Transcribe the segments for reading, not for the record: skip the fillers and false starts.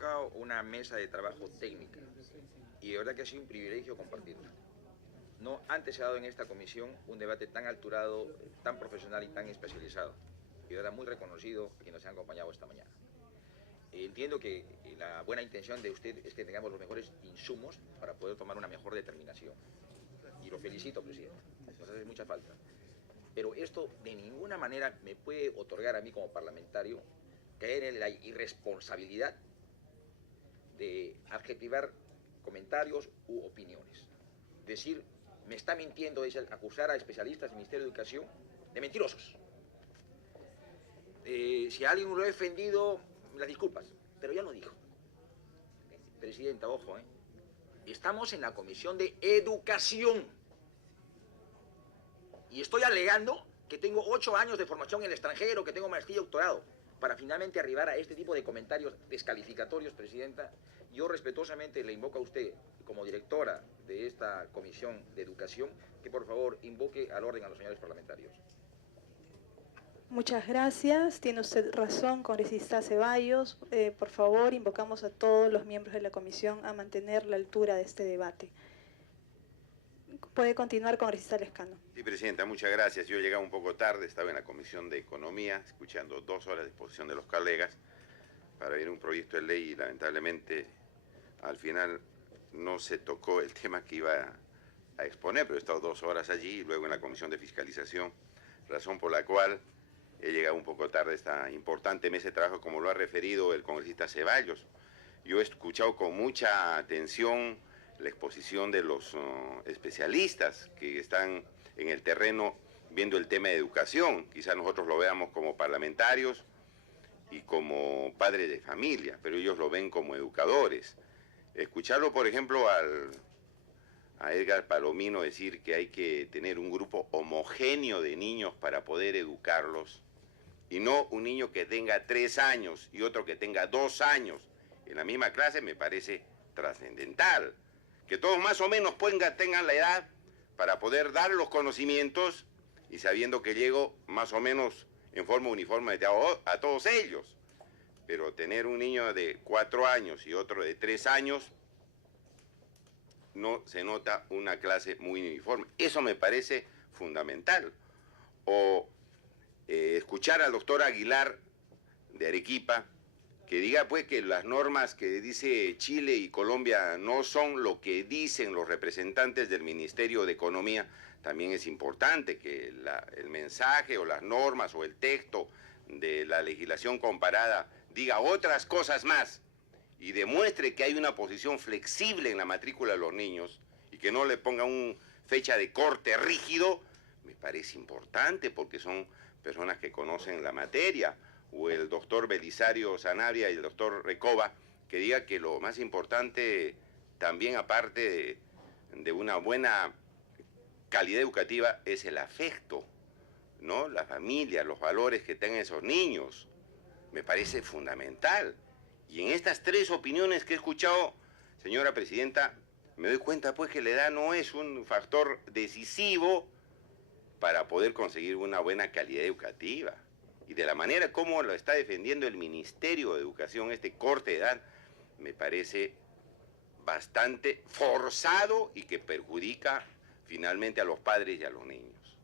convocado una mesa de trabajo técnica y de verdad que ha sido un privilegio compartirla. No antes se ha dado en esta comisión un debate tan alturado, tan profesional y tan especializado. Y de verdad muy reconocido a quienes nos han acompañado esta mañana. Entiendo que la buena intención de usted es que tengamos los mejores insumos para poder tomar una mejor determinación. Y lo felicito, presidente. Nos hace mucha falta. Pero esto de ninguna manera me puede otorgar a mí como parlamentario caer en la irresponsabilidad de adjetivar comentarios u opiniones. Decir, me está mintiendo, es acusar a especialistas del Ministerio de Educación de mentirosos. Si a alguien lo he ofendido, las disculpas, pero ya lo dijo. Presidenta, ojo, estamos en la Comisión de Educación. Y estoy alegando que tengo 8 años de formación en el extranjero, que tengo maestría y doctorado, para finalmente arribar a este tipo de comentarios descalificatorios, presidenta. Yo respetuosamente le invoco a usted, como directora de esta Comisión de Educación, que por favor invoque al orden a los señores parlamentarios. Muchas gracias. Tiene usted razón, congresista Ceballos. Por favor, invocamos a todos los miembros de la comisión a mantener la altura de este debate. Puede continuar, congresista Lescano. Sí, presidenta, muchas gracias. Yo he llegado un poco tarde, estaba en la Comisión de Economía, escuchando 2 horas de exposición de los colegas para ver un proyecto de ley y lamentablemente al final no se tocó el tema que iba a exponer, pero he estado 2 horas allí y luego en la Comisión de Fiscalización, razón por la cual he llegado un poco tarde a esta importante mesa de trabajo, como lo ha referido el congresista Ceballos. Yo he escuchado con mucha atención la exposición de los especialistas que están en el terreno viendo el tema de educación. Quizás nosotros lo veamos como parlamentarios y como padres de familia, pero ellos lo ven como educadores. Escucharlo, por ejemplo, a Edgar Palomino decir que hay que tener un grupo homogéneo de niños para poder educarlos, y no un niño que tenga 3 años y otro que tenga 2 años en la misma clase, me parece trascendental. Que todos más o menos tengan la edad para poder dar los conocimientos y sabiendo que llego más o menos en forma uniforme a todos ellos. Pero tener un niño de 4 años y otro de 3 años, no se nota una clase muy uniforme. Eso me parece fundamental. O escuchar al doctor Aguilar de Arequipa, que diga pues que las normas que dice Chile y Colombia no son lo que dicen los representantes del Ministerio de Economía. También es importante que el mensaje o las normas o el texto de la legislación comparada diga otras cosas más y demuestre que hay una posición flexible en la matrícula de los niños y que no le ponga una fecha de corte rígido. Me parece importante porque son personas que conocen la materia. O el doctor Belisario Sanabria y el doctor Recoba, que diga que lo más importante también, aparte de una buena calidad educativa, es el afecto, ¿no? La familia, los valores que tengan esos niños. Me parece fundamental. Y en estas 3 opiniones que he escuchado, señora presidenta, me doy cuenta pues que la edad no es un factor decisivo para poder conseguir una buena calidad educativa. Y de la manera como lo está defendiendo el Ministerio de Educación, este corte de edad, me parece bastante forzado y que perjudica finalmente a los padres y a los niños.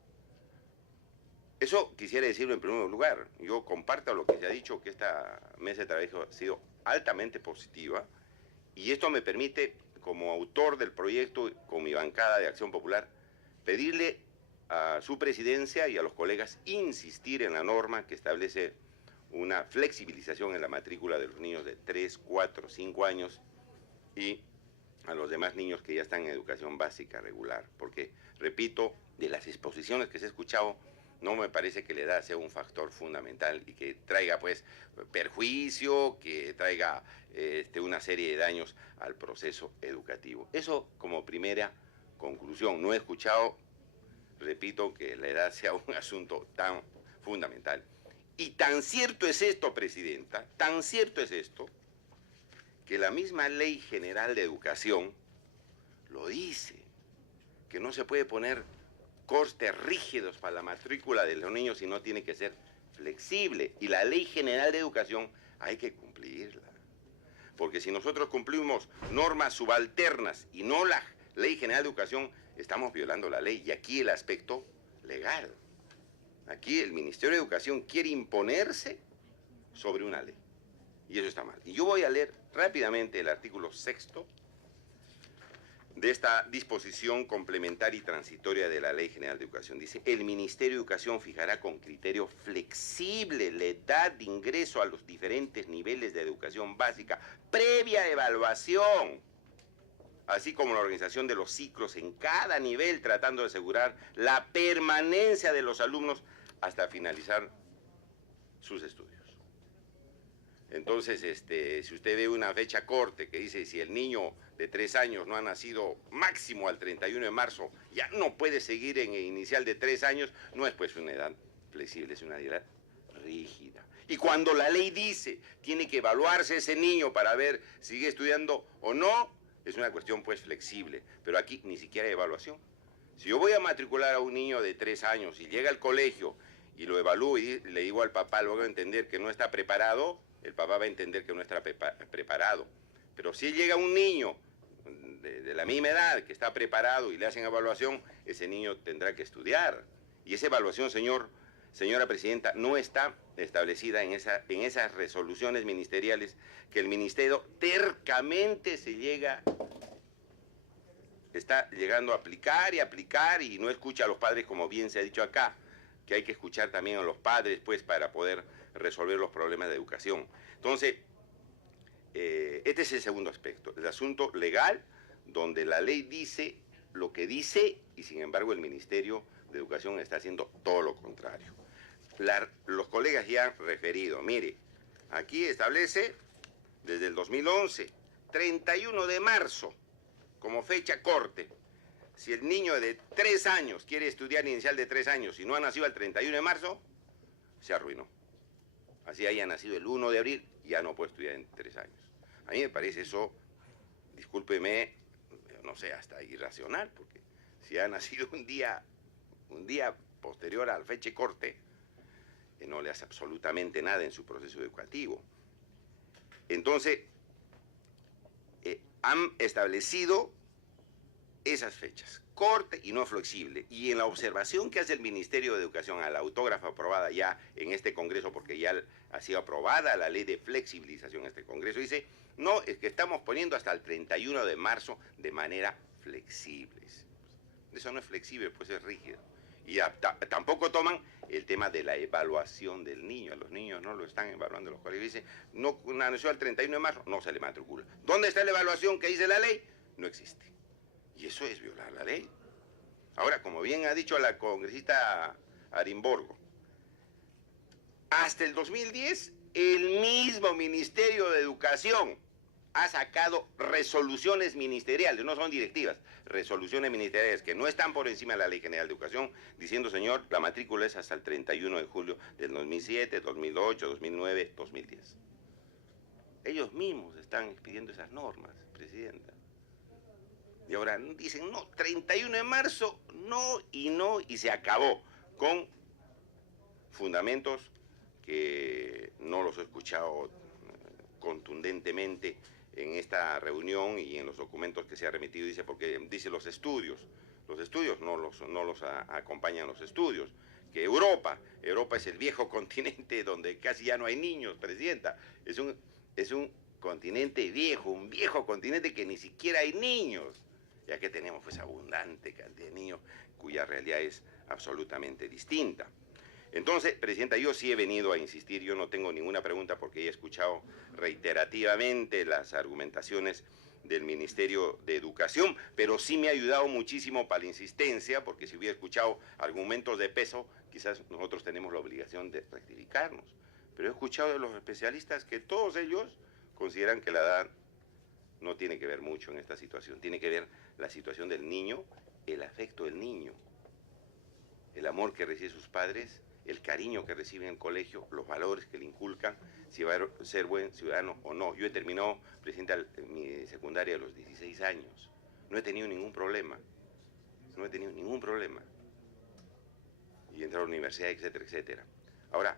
Eso quisiera decirlo en primer lugar. Yo comparto lo que se ha dicho, que esta mesa de trabajo ha sido altamente positiva, y esto me permite, como autor del proyecto, con mi bancada de Acción Popular, pedirle a su presidencia y a los colegas insistir en la norma que establece una flexibilización en la matrícula de los niños de 3, 4, 5 años y a los demás niños que ya están en educación básica regular. Porque, repito, de las exposiciones que se ha escuchado, no me parece que la edad sea un factor fundamental y que traiga pues perjuicio, que traiga una serie de daños al proceso educativo. Eso como primera conclusión. No he escuchado, repito, que la edad sea un asunto tan fundamental. Y tan cierto es esto, presidenta, tan cierto es esto, que la misma Ley General de Educación lo dice, que no se puede poner costes rígidos para la matrícula de los niños, sino tiene que ser flexible. Y la Ley General de Educación hay que cumplirla. porque si nosotros cumplimos normas subalternas y no la Ley General de Educación, estamos violando la ley. Y aquí el aspecto legal. Aquí el Ministerio de Educación quiere imponerse sobre una ley. Y eso está mal. Y yo voy a leer rápidamente el artículo 6º de esta disposición complementaria y transitoria de la Ley General de Educación. Dice, el Ministerio de Educación fijará con criterio flexible la edad de ingreso a los diferentes niveles de educación básica, previa evaluación, así como la organización de los ciclos en cada nivel, tratando de asegurar la permanencia de los alumnos hasta finalizar sus estudios. Entonces, si usted ve una fecha corte que dice si el niño de 3 años no ha nacido máximo al 31 de marzo, ya no puede seguir en el inicial de 3 años, no es pues una edad flexible, es una edad rígida. Y cuando la ley dice tiene que evaluarse ese niño para ver si sigue estudiando o no, es una cuestión pues flexible. Pero aquí ni siquiera hay evaluación. Si yo voy a matricular a un niño de 3 años y llega al colegio y lo evalúo y le digo al papá, luego a entender que no está preparado, el papá va a entender que no está preparado. Pero si llega un niño de la misma edad que está preparado y le hacen evaluación, ese niño tendrá que estudiar. Y esa evaluación, señora presidenta, no está establecida en esas resoluciones ministeriales que el ministerio tercamente está llegando a aplicar y no escucha a los padres, como bien se ha dicho acá, que hay que escuchar también a los padres pues para poder resolver los problemas de educación. Entonces, este es el segundo aspecto, el asunto legal, donde la ley dice lo que dice y sin embargo el Ministerio de Educación está haciendo todo lo contrario. Los colegas ya han referido, mire, aquí establece desde el 2011, 31 de marzo, como fecha corte. Si el niño de 3 años quiere estudiar inicial de 3 años y no ha nacido el 31 de marzo, se arruinó. Así haya nacido el 1 de abril, ya no puede estudiar en 3 años. A mí me parece eso, discúlpeme, no sé, hasta irracional, porque si ha nacido un día posterior al fecha corte, no le hace absolutamente nada en su proceso educativo. Entonces, han establecido esas fechas, corte y no flexible. Y en la observación que hace el Ministerio de Educación a la autógrafa aprobada ya en este Congreso, porque ya ha sido aprobada la ley de flexibilización en este Congreso, dice, no, es que estamos poniendo hasta el 31 de marzo de manera flexible. Eso no es flexible, pues es rígido. Y tampoco toman el tema de la evaluación del niño. A los niños no lo están evaluando los colegios. Dicen, no nació el 31 de marzo, no se le matricula. ¿Dónde está la evaluación que dice la ley? No existe. Y eso es violar la ley. Ahora, como bien ha dicho la congresista Arimborgo, hasta el 2010, el mismo Ministerio de Educación ha sacado resoluciones ministeriales, no son directivas, resoluciones ministeriales que no están por encima de la Ley General de Educación, diciendo, señor, la matrícula es hasta el 31 de julio del 2007, 2008, 2009, 2010. Ellos mismos están expidiendo esas normas, presidenta. Y ahora dicen, no, 31 de marzo, no, y se acabó, con fundamentos que no los he escuchado contundentemente en esta reunión y en los documentos que se ha remitido. Dice, porque dice los estudios no los acompañan los estudios, que Europa es el viejo continente donde casi ya no hay niños, presidenta, es un continente viejo, un viejo continente que ni siquiera hay niños, ya que tenemos pues abundante cantidad de niños cuya realidad es absolutamente distinta. Entonces, presidenta, yo sí he venido a insistir, yo no tengo ninguna pregunta porque he escuchado reiterativamente las argumentaciones del Ministerio de Educación, pero sí me ha ayudado muchísimo para la insistencia, porque si hubiera escuchado argumentos de peso, quizás nosotros tenemos la obligación de rectificarnos. Pero he escuchado de los especialistas que todos ellos consideran que la edad no tiene que ver mucho en esta situación, tiene que ver la situación del niño, el afecto del niño, el amor que recibe sus padres, el cariño que recibe en el colegio, los valores que le inculcan, si va a ser buen ciudadano o no. Yo he terminado, presidenta, mi secundaria a los 16 años. No he tenido ningún problema. No he tenido ningún problema. Y entré a la universidad, etcétera, etcétera. Ahora,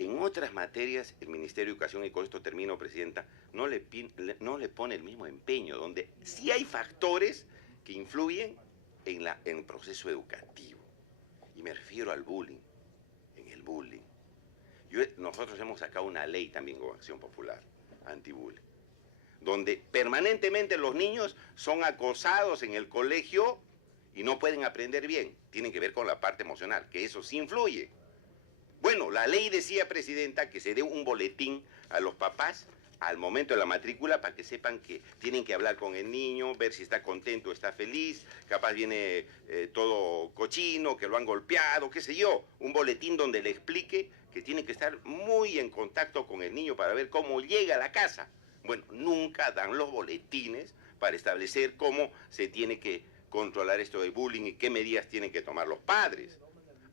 En otras materias, el Ministerio de Educación, y con esto termino, Presidenta, no le pone el mismo empeño, donde sí hay factores que influyen en el proceso educativo. Y me refiero al bullying, en el bullying. Nosotros hemos sacado una ley también con Acción Popular, anti-bullying, donde permanentemente los niños son acosados en el colegio y no pueden aprender bien. Tienen que ver con la parte emocional, que eso sí influye. Bueno, la ley decía, Presidenta, que se dé un boletín a los papás al momento de la matrícula para que sepan que tienen que hablar con el niño, ver si está contento, está feliz, capaz viene todo cochino, que lo han golpeado, qué sé yo. Un boletín donde le explique que tiene que estar muy en contacto con el niño para ver cómo llega a la casa. Bueno, nunca dan los boletines para establecer cómo se tiene que controlar esto del bullying y qué medidas tienen que tomar los padres.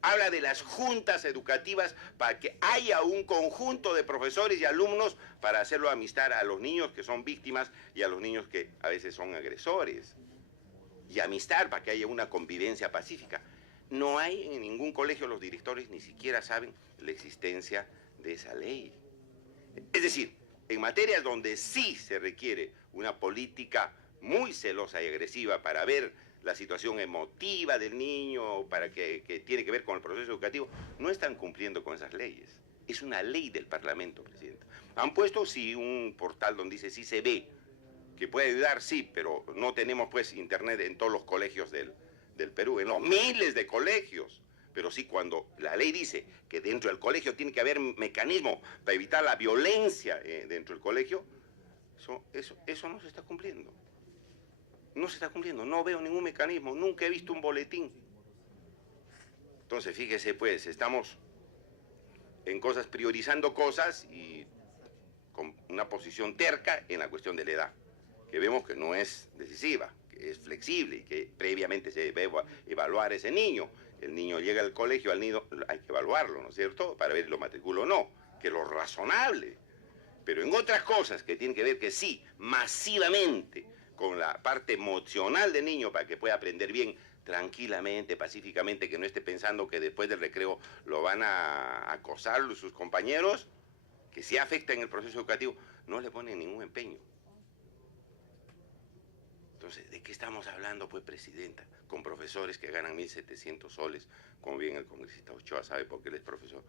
Habla de las juntas educativas para que haya un conjunto de profesores y alumnos para hacerlo amistar a los niños que son víctimas y a los niños que a veces son agresores. Y amistar para que haya una convivencia pacífica. No hay en ningún colegio, los directores ni siquiera saben la existencia de esa ley. Es decir, en materias donde sí se requiere una política muy celosa y agresiva para ver la situación emotiva del niño, para que tiene que ver con el proceso educativo, no están cumpliendo con esas leyes. Es una ley del Parlamento, Presidenta. Han puesto, sí, un portal donde dice, sí se ve, que puede ayudar, sí, pero no tenemos, pues, internet en todos los colegios del Perú, en los miles de colegios. Pero sí, cuando la ley dice que dentro del colegio tiene que haber mecanismos para evitar la violencia dentro del colegio, eso no se está cumpliendo. No se está cumpliendo, no veo ningún mecanismo, nunca he visto un boletín. Entonces, fíjese, pues, estamos en cosas, priorizando cosas y con una posición terca en la cuestión de la edad, que vemos que no es decisiva, que es flexible y que previamente se debe evaluar ese niño. El niño llega al colegio, al nido, hay que evaluarlo, ¿no es cierto?, para ver si lo matricula o no, que es lo razonable. Pero en otras cosas que tienen que ver que sí, masivamente, con la parte emocional del niño para que pueda aprender bien, tranquilamente, pacíficamente, que no esté pensando que después del recreo lo van a acosar sus compañeros, que sí afecta en el proceso educativo, no le ponen ningún empeño. Entonces, ¿de qué estamos hablando, pues, Presidenta? Con profesores que ganan 1.700 soles, como bien el congresista Ochoa sabe porque él es profesor.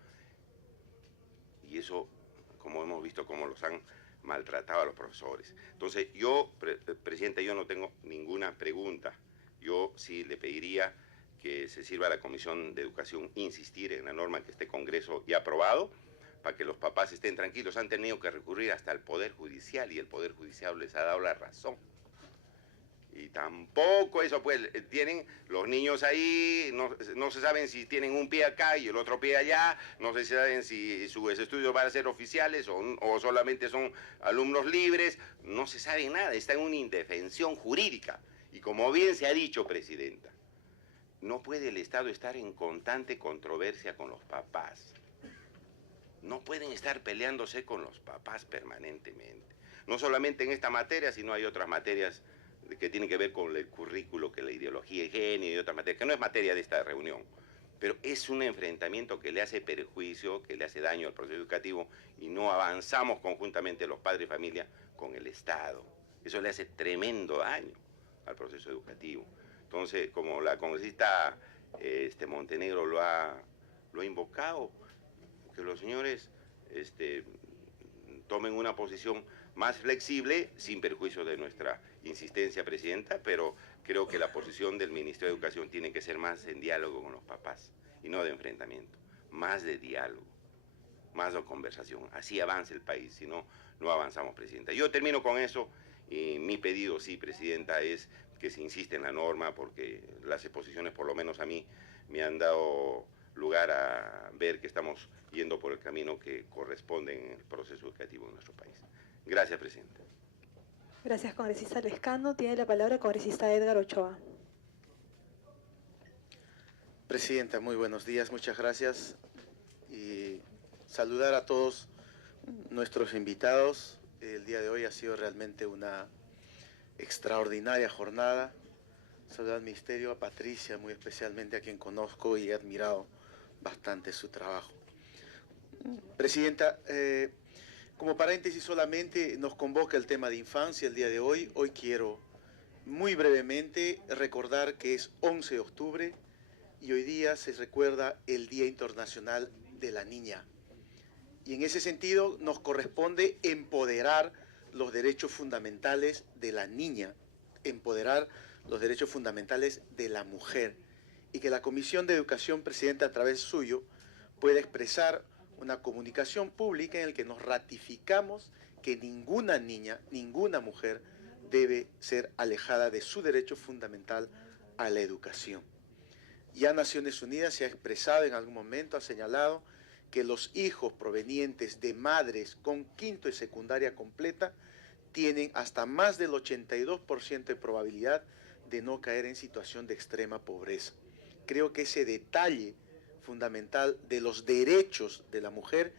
Y eso, como hemos visto, cómo los han maltratado a los profesores. Entonces, yo, Presidenta, yo no tengo ninguna pregunta. Yo sí le pediría que se sirva a la Comisión de Educación insistir en la norma que este Congreso ya ha aprobado, para que los papás estén tranquilos. Han tenido que recurrir hasta el Poder Judicial y el Poder Judicial les ha dado la razón. Y tampoco eso, pues, tienen los niños ahí, no se saben si tienen un pie acá y el otro pie allá, no se saben si sus estudios van a ser oficiales o solamente son alumnos libres, no se sabe nada, está en una indefensión jurídica. Y como bien se ha dicho, Presidenta, no puede el Estado estar en constante controversia con los papás. No pueden estar peleándose con los papás permanentemente. No solamente en esta materia, sino hay otras materias que tienen que ver con el currículo, que la ideología de género y otras materias, que no es materia de esta reunión. Pero es un enfrentamiento que le hace perjuicio, que le hace daño al proceso educativo y no avanzamos conjuntamente los padres y familia con el Estado. Eso le hace tremendo daño al proceso educativo. Entonces, como la congresista Montenegro lo ha invocado, que los señores tomen una posición más flexible, sin perjuicio de nuestra insistencia, Presidenta, pero creo que la posición del Ministerio de Educación tiene que ser más en diálogo con los papás y no de enfrentamiento, más de diálogo, más de conversación. Así avanza el país, si no, no avanzamos, Presidenta. Yo termino con eso y mi pedido, sí, Presidenta, es que se insiste en la norma porque las exposiciones, por lo menos a mí, me han dado lugar a ver que estamos yendo por el camino que corresponde en el proceso educativo de nuestro país. Gracias, Presidenta. Gracias, congresista Lescano. Tiene la palabra el congresista Edgar Ochoa. Presidenta, muy buenos días, muchas gracias. Y saludar a todos nuestros invitados. El día de hoy ha sido realmente una extraordinaria jornada. Saludar al Ministerio, a Patricia, muy especialmente, a quien conozco y he admirado bastante su trabajo. Presidenta, como paréntesis solamente nos convoca el tema de infancia el día de hoy. Hoy quiero muy brevemente recordar que es 11 de octubre y hoy día se recuerda el Día Internacional de la Niña. Y en ese sentido nos corresponde empoderar los derechos fundamentales de la niña, empoderar los derechos fundamentales de la mujer, y que la Comisión de Educación, Presidenta, a través suyo, pueda expresar una comunicación pública en la que nos ratificamos que ninguna niña, ninguna mujer debe ser alejada de su derecho fundamental a la educación. Ya Naciones Unidas se ha expresado en algún momento, ha señalado que los hijos provenientes de madres con quinto y secundaria completa tienen hasta más del 82% de probabilidad de no caer en situación de extrema pobreza. Creo que ese detalle fundamental de los derechos de la mujer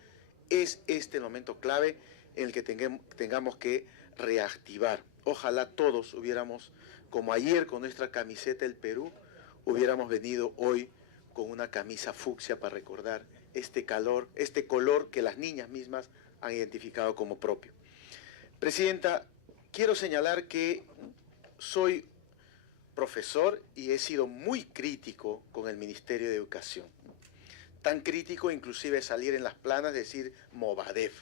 es este momento clave en el que tengamos que reactivar. Ojalá todos hubiéramos, como ayer con nuestra camiseta del Perú, hubiéramos venido hoy con una camisa fucsia para recordar este color que las niñas mismas han identificado como propio. Presidenta, quiero señalar que soy profesor y he sido muy crítico con el Ministerio de Educación. Tan crítico inclusive salir en las planas y decir Movadef.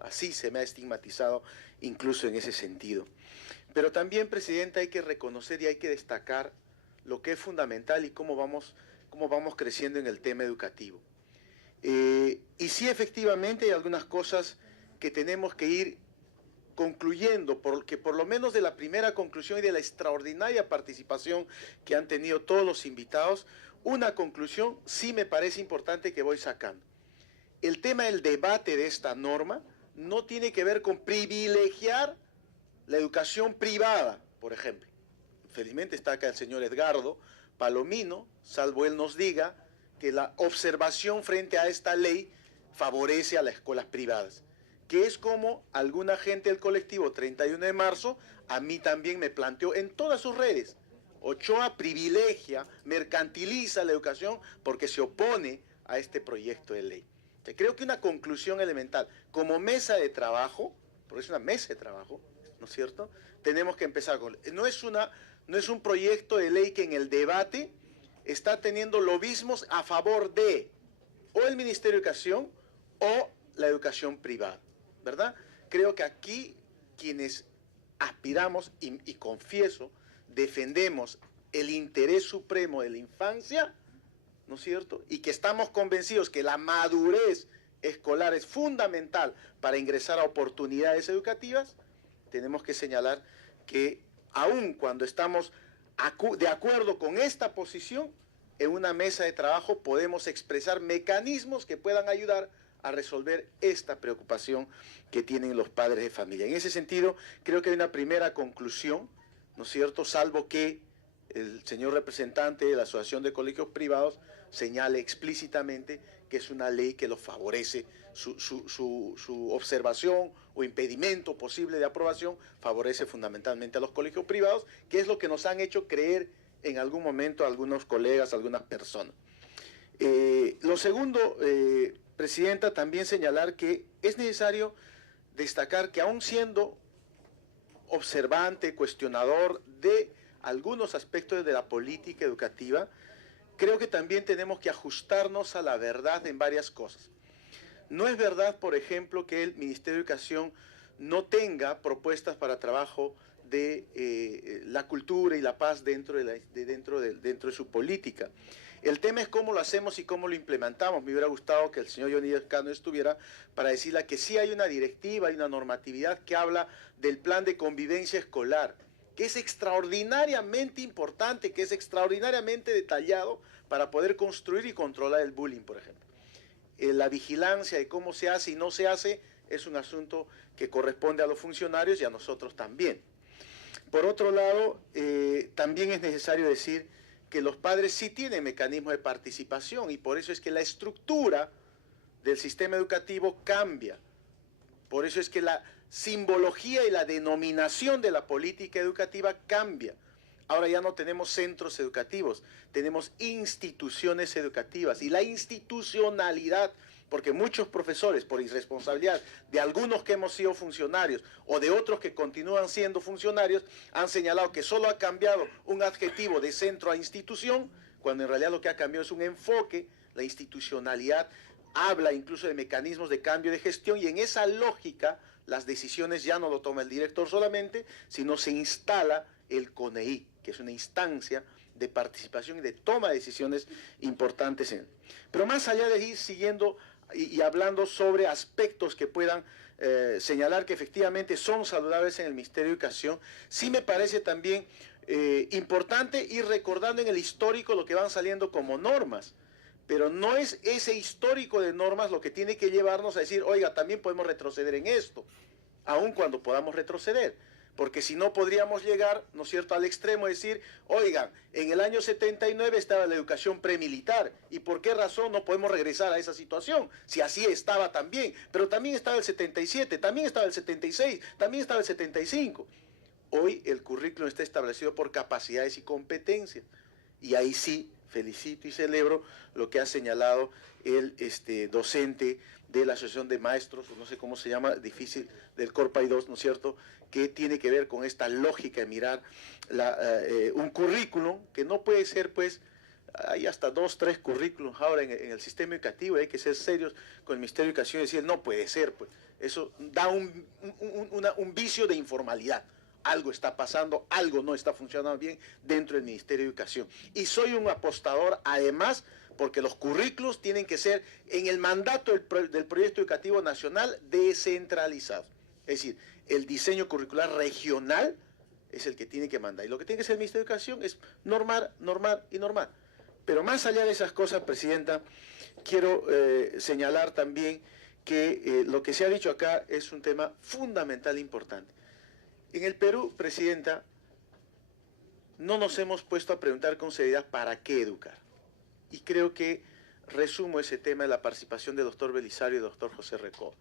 Así se me ha estigmatizado incluso en ese sentido. Pero también, Presidenta, hay que reconocer y hay que destacar lo que es fundamental y cómo vamos creciendo en el tema educativo. Y sí, efectivamente, hay algunas cosas que tenemos que ir concluyendo, porque por lo menos de la primera conclusión y de la extraordinaria participación que han tenido todos los invitados, una conclusión sí me parece importante que voy sacando. El tema del debate de esta norma no tiene que ver con privilegiar la educación privada, por ejemplo. Felizmente está acá el señor Edgardo Palomino, salvo él nos diga que la observación frente a esta ley favorece a las escuelas privadas, que es como alguna gente del colectivo 31 de marzo, a mí también me planteó en todas sus redes. Ochoa privilegia, mercantiliza la educación porque se opone a este proyecto de ley. Creo que una conclusión elemental, como mesa de trabajo, porque es una mesa de trabajo, ¿no es cierto?, tenemos que empezar con... No es un proyecto de ley que en el debate está teniendo lobismos a favor de o el Ministerio de Educación o la educación privada, ¿verdad? Creo que aquí quienes aspiramos, y confieso, defendemos el interés supremo de la infancia, ¿no es cierto? Y que estamos convencidos que la madurez escolar es fundamental para ingresar a oportunidades educativas, tenemos que señalar que aun cuando estamos de acuerdo con esta posición, en una mesa de trabajo podemos expresar mecanismos que puedan ayudar a resolver esta preocupación que tienen los padres de familia. En ese sentido, creo que hay una primera conclusión, ¿no es cierto?, salvo que el señor representante de la Asociación de Colegios Privados señale explícitamente que es una ley que los favorece, su observación o impedimento posible de aprobación favorece fundamentalmente a los colegios privados, que es lo que nos han hecho creer en algún momento algunos colegas, algunas personas. Lo segundo, Presidenta, también señalar que es necesario destacar que aún siendo observante, cuestionador de algunos aspectos de la política educativa, creo que también tenemos que ajustarnos a la verdad en varias cosas. No es verdad, por ejemplo, que el Ministerio de Educación no tenga propuestas para trabajo de la cultura y la paz dentro de su política. El tema es cómo lo hacemos y cómo lo implementamos. Me hubiera gustado que el señor Johnny Escano estuviera para decirle que sí hay una directiva, hay una normatividad que habla del plan de convivencia escolar, que es extraordinariamente importante, que es extraordinariamente detallado para poder construir y controlar el bullying, por ejemplo. La vigilancia de cómo se hace y no se hace es un asunto que corresponde a los funcionarios y a nosotros también. Por otro lado, también es necesario decir que los padres sí tienen mecanismos de participación y por eso es que la estructura del sistema educativo cambia. Por eso es que la simbología y la denominación de la política educativa cambia. Ahora ya no tenemos centros educativos, tenemos instituciones educativas y la institucionalidad porque muchos profesores, por irresponsabilidad de algunos que hemos sido funcionarios o de otros que continúan siendo funcionarios, han señalado que solo ha cambiado un adjetivo de centro a institución, cuando en realidad lo que ha cambiado es un enfoque. La institucionalidad habla incluso de mecanismos de cambio de gestión, y en esa lógica las decisiones ya no lo toma el director solamente, sino se instala el CONEI, que es una instancia de participación y de toma de decisiones importantes. Pero más allá de ir siguiendo y hablando sobre aspectos que puedan señalar que efectivamente son saludables en el Ministerio de Educación, sí me parece también importante ir recordando en el histórico lo que van saliendo como normas. Pero no es ese histórico de normas lo que tiene que llevarnos a decir, oiga, también podemos retroceder en esto, aun cuando podamos retroceder. Porque si no podríamos llegar, ¿no es cierto?, al extremo de decir, oigan, en el año 79 estaba la educación premilitar, ¿y por qué razón no podemos regresar a esa situación? Si así estaba también, pero también estaba el 77, también estaba el 76, también estaba el 75. Hoy el currículum está establecido por capacidades y competencias, y ahí sí felicito y celebro lo que ha señalado el docente de la Asociación de Maestros, o no sé cómo se llama, difícil, del Corpay 2, ¿no es cierto?, que tiene que ver con esta lógica de mirar un currículum que no puede ser, pues, hay hasta 2, 3 currículums ahora en el sistema educativo, hay que ser serios con el Ministerio de Educación y decir, no puede ser, pues, eso da un vicio de informalidad. Algo está pasando, algo no está funcionando bien dentro del Ministerio de Educación. Y soy un apostador, además, porque los currículos tienen que ser, en el mandato del Proyecto Educativo Nacional, descentralizados. Es decir, el diseño curricular regional es el que tiene que mandar. Y lo que tiene que hacer el Ministerio de Educación es normar, normar y normar. Pero más allá de esas cosas, Presidenta, quiero señalar también que lo que se ha dicho acá es un tema fundamental e importante. En el Perú, Presidenta, no nos hemos puesto a preguntar con seriedad para qué educar. Y creo que resumo ese tema de la participación del doctor Belisario y del doctor José Recoba.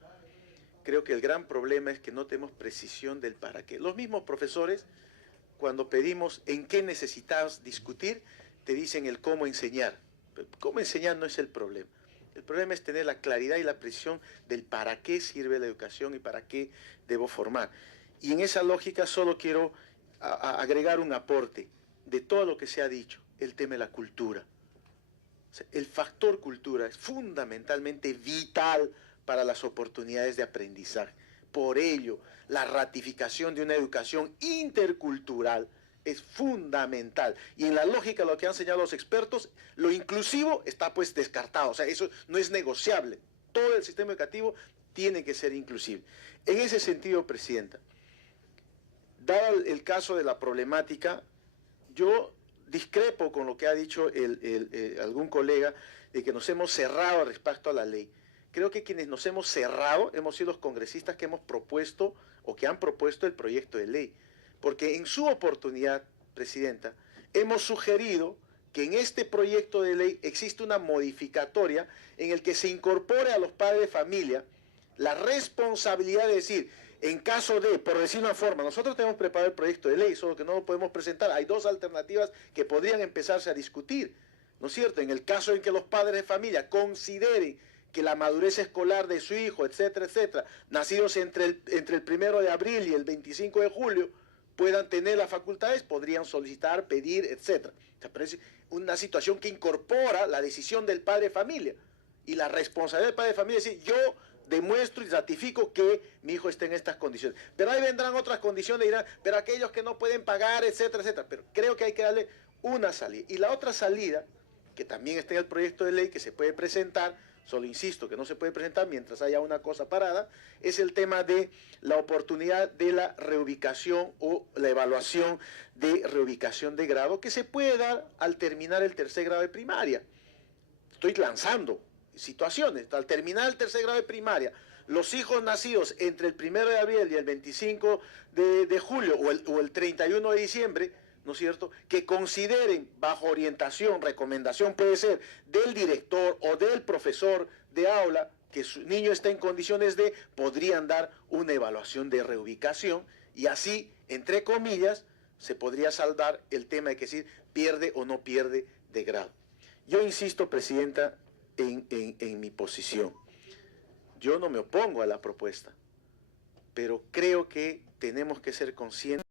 Creo que el gran problema es que no tenemos precisión del para qué. Los mismos profesores, cuando pedimos en qué necesitas discutir, te dicen el cómo enseñar. Pero cómo enseñar no es el problema. El problema es tener la claridad y la precisión del para qué sirve la educación y para qué debo formar. Y en esa lógica solo quiero agregar un aporte de todo lo que se ha dicho, el tema de la cultura. O sea, el factor cultura es fundamentalmente vital para las oportunidades de aprendizaje. Por ello, la ratificación de una educación intercultural es fundamental. Y en la lógica de lo que han señalado los expertos, lo inclusivo está pues descartado. O sea, eso no es negociable. Todo el sistema educativo tiene que ser inclusivo. En ese sentido, Presidenta, dado el caso de la problemática, yo discrepo con lo que ha dicho algún colega de que nos hemos cerrado respecto a la ley. Creo que quienes nos hemos cerrado hemos sido los congresistas que hemos propuesto o que han propuesto el proyecto de ley. Porque en su oportunidad, Presidenta, hemos sugerido que en este proyecto de ley existe una modificatoria en el que se incorpore a los padres de familia la responsabilidad de decir, en caso de, por decir una forma, nosotros tenemos preparado el proyecto de ley, solo que no lo podemos presentar. Hay 2 alternativas que podrían empezarse a discutir, ¿no es cierto? En el caso en que los padres de familia consideren que la madurez escolar de su hijo, etcétera, etcétera, nacidos entre el 1 de abril y el 25 de julio, puedan tener las facultades, podrían solicitar, pedir, etcétera. O sea, pero es una situación que incorpora la decisión del padre de familia y la responsabilidad del padre de familia es decir, yo demuestro y ratifico que mi hijo está en estas condiciones. Pero ahí vendrán otras condiciones y dirán, pero aquellos que no pueden pagar, etcétera, etcétera. Pero creo que hay que darle una salida. Y la otra salida, que también está en el proyecto de ley, que se puede presentar, solo insisto que no se puede presentar mientras haya una cosa parada, es el tema de la oportunidad de la reubicación o la evaluación de reubicación de grado, que se puede dar al terminar el 3er grado de primaria. Estoy lanzando situaciones. Al terminar el 3er grado de primaria, los hijos nacidos entre el 1 de abril y el 25 de julio o el 31 de diciembre, ¿no es cierto?, que consideren bajo orientación, recomendación puede ser del director o del profesor de aula, que su niño está en condiciones de, podrían dar una evaluación de reubicación y así, entre comillas, se podría saldar el tema de que si pierde o no pierde de grado. Yo insisto, Presidenta, en mi posición. Yo no me opongo a la propuesta, pero creo que tenemos que ser conscientes